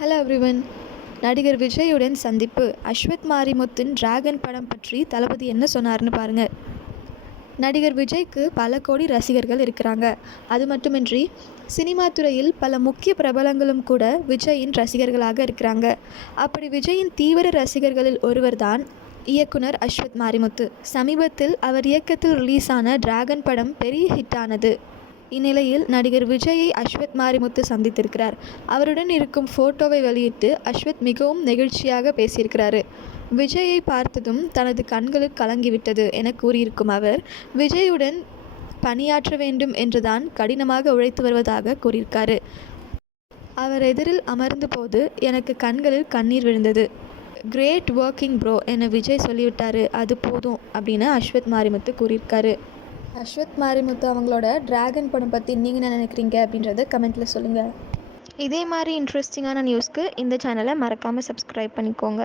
Hello everyone நடிகர் விஜயுடன் சந்திப்பு. Ashwath மாரிமுத்தின் dragon படம் பற்றி தளபதி என்ன சொன்னார்னு பாருங்கள் நடிகர் விஜய்க்கு பல கோடி ரசிகர்கள் இருக்கிறாங்க. அது மட்டுமின்றி சினிமா துறையில் பல முக்கிய பிரபலங்களும் கூட விஜயின் ரசிகர்களாக இருக்கிறாங்க. அப்படி விஜயின் தீவிர ரசிகர்களில் ஒருவர்தான் இயக்குனர் அஸ்வத் மாரிமுத்து. சமீபத்தில் அவர் இயக்கத்தில் ரிலீஸ் ஆன டிராகன் படம் பெரிய ஹிட் ஆனது. இந்நிலையில் நடிகர் விஜயை அஸ்வத் மாரிமுத்து சந்தித்திருக்கிறார். அவருடன் இருக்கும் ஃபோட்டோவை வெளியிட்டு அஸ்வத் மிகவும் நெகிழ்ச்சியாக பேசியிருக்கிறாரு. விஜயை பார்த்ததும் தனது கண்களில் கலங்கிவிட்டது என கூறியிருக்கும் அவர் விஜயுடன் பணியாற்ற வேண்டும் என்றுதான் கடினமாக உழைத்து வருவதாக கூறியிருக்காரு. அவர் எதிரில் அமர்ந்த போது எனக்கு கண்களில் கண்ணீர் விழுந்தது. கிரேட் ஒர்க்கிங் ப்ரோ என விஜய் சொல்லிவிட்டாரு அது போதும் அப்படின்னு அஸ்வத் மாரிமுத்து கூறியிருக்காரு. அஸ்வத் மாரிமுத்து அவங்களோட டிராகன் படம் பற்றி நீங்கள் என்ன நினைக்கிறீங்க அப்படின்றத கமெண்ட்டில் சொல்லுங்கள் இதே மாதிரி இன்ட்ரெஸ்டிங்கான நியூஸ்க்கு இந்த சேனலை மறக்காமல் சப்ஸ்கிரைப் பண்ணிக்கோங்க.